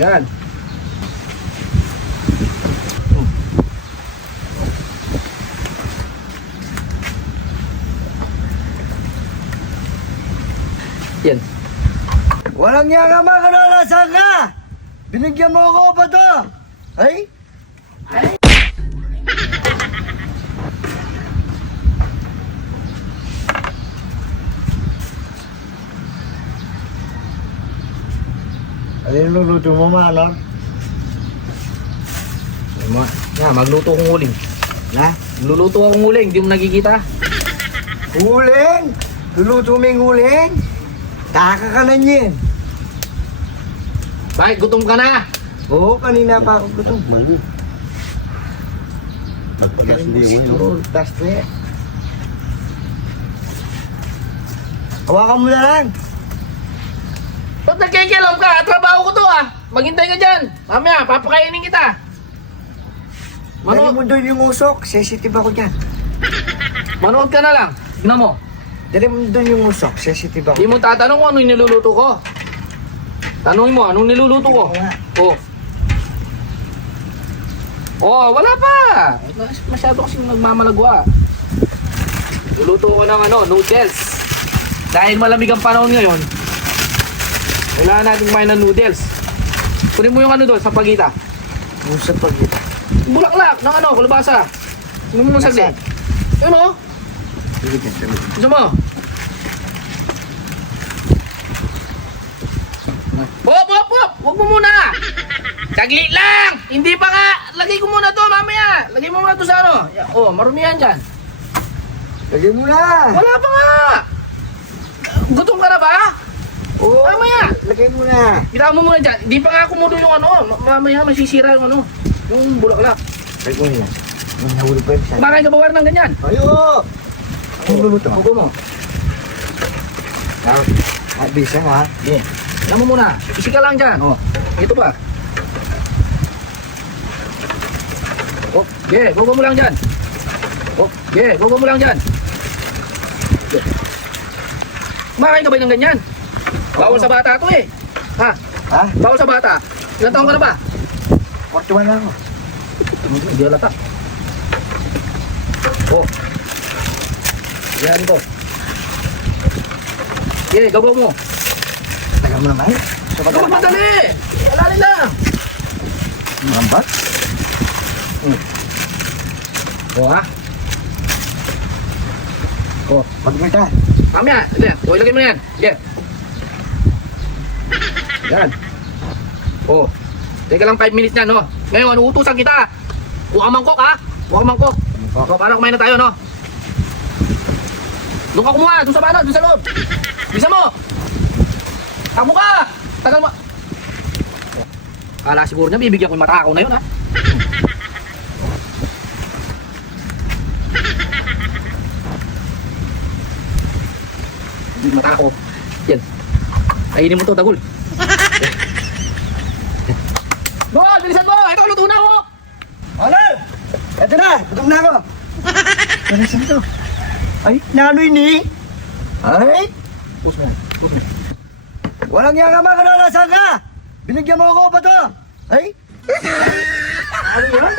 Yan. Yan. Walang yan ka mga kanalasan ka! Binigyan mo ako ba to? Ay? Ano yung luluto mo, Malon? Ma, nga, magluto akong uling. Na? Luluto akong uling, di mo nakikita. Huling! Luluto mo yung huling? Taka ka na niyan. Bakit gutom ka na? Oo, kanina pa ako gutom. Mali. Nagpagas hindi mo yun. Tas na Hawakan mo na lang. Ba't nagkikialam ka? Ah. Maghintay ka dyan. Mamaya, papakainin kita. Dali Manood, mo doon yung usok. Sensitive ako dyan. manood ka na lang. Tignan mo. Dali mo doon yung usok. Sensitive ako. Di mo tatanong kung ano yung niluluto ko. Tanungin mo, anong niluluto ko? Hindi nga. Oh. Oh, wala pa. Masyado kasing nagmamalagwa. Luluto ko ng ano, noodles. Dahil malamig ang panahon ngayon, kailangan natin kumain ng noodles. Kunin mo yung ano doon, sa pagita. Usap pag ito. Bulaklak ng ano, kalabasa. Kunin mo mo saglit. Yun oh. Dyan, dali. Gusto mo? Hop, hop, hop! Huwag mo muna! Saglit lang! Hindi pa nga! Lagay ko muna to mamaya! Lagay mo muna to sa ano? Oh, marumihan dyan. Lagyan mo na. Wala pa nga! Gutom ka na ba? Oo. Mamaya! Lagay mo na. Bitaw mo muna dyan. Hindi pa nga kumulo yung ano. Ma- Mamaya masisira yung ano. Yung bulaklak. Lagay mo na. Nahuli pa yun siya. Kumakain ka ba war ng ganyan? Ayo! Ang luluto. Hugo mo. Ah, ah, bisa ha. Yeah. Alam mo muna. Isi ka lang dyan. Oh. Ito pa. Oh, yeah, gugo mo lang dyan. Oh, yeah, gugo mo lang dyan. Yeah. Kumakain ka ba ng ganyan? Bawal sa bata to eh. Ha? Ha? Bawal sa bata. Ilan taon ka na ba? Kwarto na ako. Hindi halata. Oh. Yan to. Yeah, gabaw mo. Lagyan mo naman. Ano pagkakas. madali? Alali lang. Marambat? Oh, ha? Oh, Magmay ka. mamaya. Ilagay mo na yan. Yan. Yan. Oh. Teka lang 5 minutes na, no? Ngayon, utusan kita. Kuha mangkok, ha? Kuha mangkok. So, para kumain na tayo, no? Doon ka kumuha. Doon sa bana. Doon sa loob. Bisa mo. Tamo ka. Tagal mo. Kala siguro niya, bibigyan ko yung matakaw na yun, ha? Hindi matakaw. Yan. Kainin mo to, dagol. Gol! Bilisan mo! Ito, luto na ako! Ano? Eto na. Gutom na ako. Saan to? Ay, nanoy ni? Ay, Push mo. Push mo. walang yan ka mga kanalasan ka. Binigyan mo ako ba to? Ay? Ano yan?